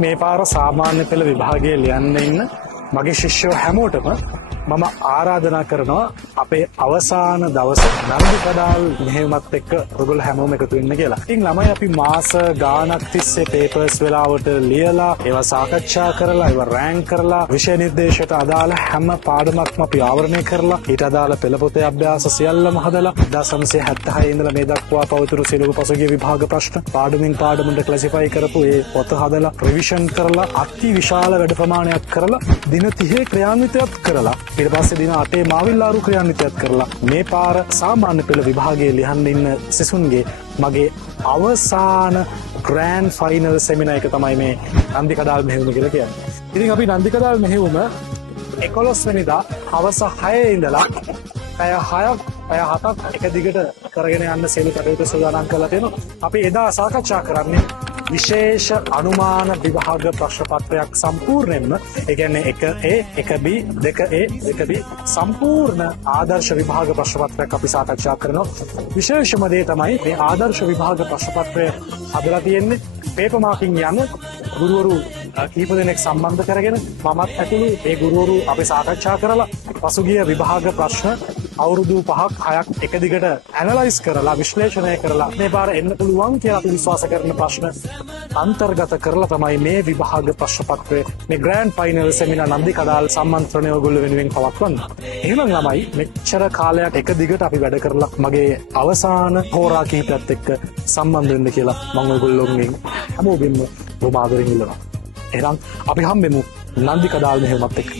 මේ පාර සාමාන්‍ය පෙළ විභාගයේ ලියන්න ඉන්න මගේ ශිෂ්‍යයෝ හැමෝටම මම ආරාධනා කරනවා අපේ අවසාන දවස නන්දි කඩාල් මෙහෙයුමත් එක්ක ඔයගොල්ලෝ හැමෝම එකතු වෙන්න කියලා. ඉතින් ළමයි අපි මාස ගාණක් තිස්සේ පේපර්ස් වෙලාවට ලියලා ඒවා සාකච්ඡා කරලා ඒවා රෑන්ක් කරලා විෂය නිර්දේශයට අදාළ හැම පාඩමක්ම අපි ආවරණය කරලා ඊට අදාළ පෙළ පොතේ අභ්‍යාස සියල්ලම හදලා 1976 ඉඳලා මේ දක්වා පවතින සියලු පසුගිය විභාග ප්‍රශ්න පාඩමින් පාඩමකට ක්ලාසිෆයි කරපු ඒ පොත හදලා රිවිෂන් කරලා අති විශාල වැඩ ප්‍රමාණයක් කරලා දින 30 ක්‍රියාන්විතයක් කරලා ඊට පස්සේ දින 8 මාවිල්ලාරු ක්‍රියාන්විතයක් කරලා මේ පාර සාමාන්‍ය පෙළ විභාගයේ ලියන්න ඉන්න සිසුන්ගේ මගේ අවසාන ග්‍රෑන්ඩ් ෆයිනල් සෙමිනාර් එක තමයි මේ නන්දි කඩාල් මෙහෙයුම කියලා කියන්නේ. ඉතින් අපි නන්දි කඩාල් මෙහෙයුම 11 වෙනිදා හවස 6 ඉඳලා පැය 7ක් එක දිගට කරගෙන යන්න සියලු කටයුතු සූදානම් කරලා තියෙනවා. අපි එදා සාකච්ඡා කරන්නේ විශේෂ අනුමාන විභාග ප්‍රශ්න පත්‍රයක් සම්පූර්ණයෙන්ම ඒ කියන්නේ 1A 1B 2A 2B සම්පූර්ණ ආදර්ශ විභාග ප්‍රශ්න පත්‍රයක් අපි සාකච්ඡා කරනවා. විශේෂම දේ තමයි මේ ආදර්ශ විභාග ප්‍රශ්න පත්‍රය හදලා තියෙන්නේ පේපර් මාකින් යන ගුරුවරු කීප දෙනෙක් සම්බන්ධ කරගෙන මමත් ඇතුළු ඒ ගුරුවරු අපි සාකච්ඡා කරලා පසුගිය විභාග ප්‍රශ්න අවුරුදු 5ක් 6ක් එක දිගට ඇනලයිස් කරලා විශ්ලේෂණය කරලා මේ පාර එන්න පුළුවන් කියලා අපි විශ්වාස කරන ප්‍රශ්න අන්තර්ගත කරලා තමයි මේ විභාග ප්‍රශ්න පත්‍රය මේ ග්‍රෑන්ඩ් ෆයිනල් සෙමිනාර් නන්දි කඩාල් සම්මන්ත්‍රණය ඔයගොල්ලෝ වෙනුවෙන් පවත්වන්නේ. එහෙනම් ළමයි මෙච්චර කාලයක් එක දිගට අපි වැඩ කරලා මගේ අවසාන හෝරා කිහිපයත් එක්ක සම්බන්ධ වෙන්න කියලා මම ඔයගොල්ලෝගෙන් හැමෝගෙම බොහොම ආදරෙන් ඉල්ලනවා. එහෙනම් අපි හම්බෙමු නන්දි කඩාල් මෙහෙයුමත් එක්ක.